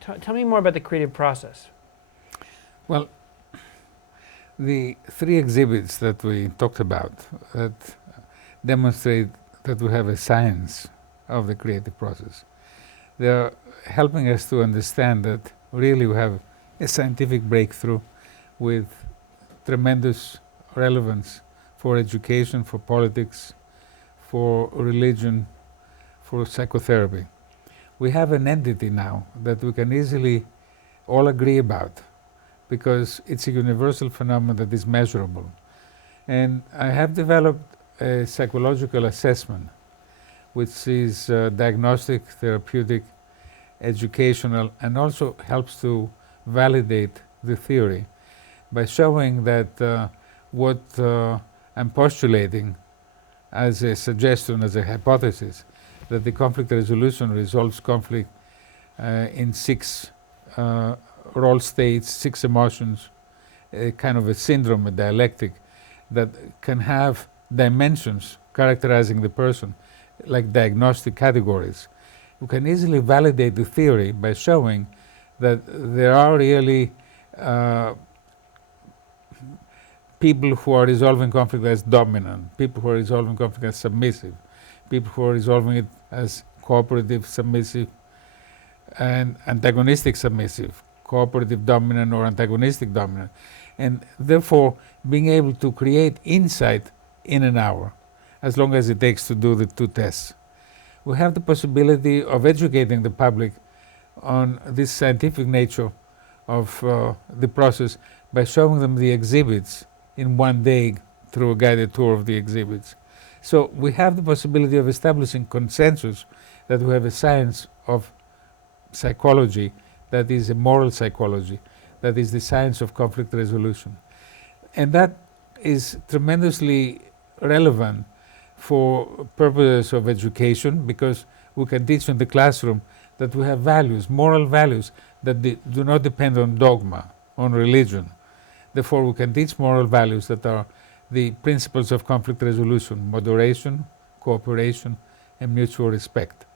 Tell me more about the creative process. Well, the three exhibits that we talked about that demonstrate that we have a science of the creative process. They are helping us to understand that really we have a scientific breakthrough with tremendous relevance for education, for politics, for religion, for psychotherapy. We have an entity now that we can easily all agree about because it's a universal phenomenon that is measurable. And I have developed a psychological assessment which is diagnostic, therapeutic, educational, and also helps to validate the theory by showing that what I'm postulating as a suggestion, as a hypothesis, that the conflict resolution resolves conflict in six role states, six emotions, a kind of a syndrome, a dialectic, that can have dimensions characterizing the person, like diagnostic categories. We can easily validate the theory by showing that there are really people who are resolving conflict as dominant, people who are resolving conflict as submissive, people who are resolving it as cooperative submissive and antagonistic submissive, cooperative dominant or antagonistic dominant, and therefore being able to create insight in an hour, as long as it takes to do the two tests. We have the possibility of educating the public on this scientific nature of the process by showing them the exhibits in one day through a guided tour of the exhibits. So we have the possibility of establishing consensus that we have a science of psychology that is a moral psychology, that is the science of conflict resolution. And that is tremendously relevant for purposes of education, because we can teach in the classroom that we have values, moral values, that do not depend on dogma, on religion. Therefore, we can teach moral values that are the principles of conflict resolution: moderation, cooperation, and mutual respect.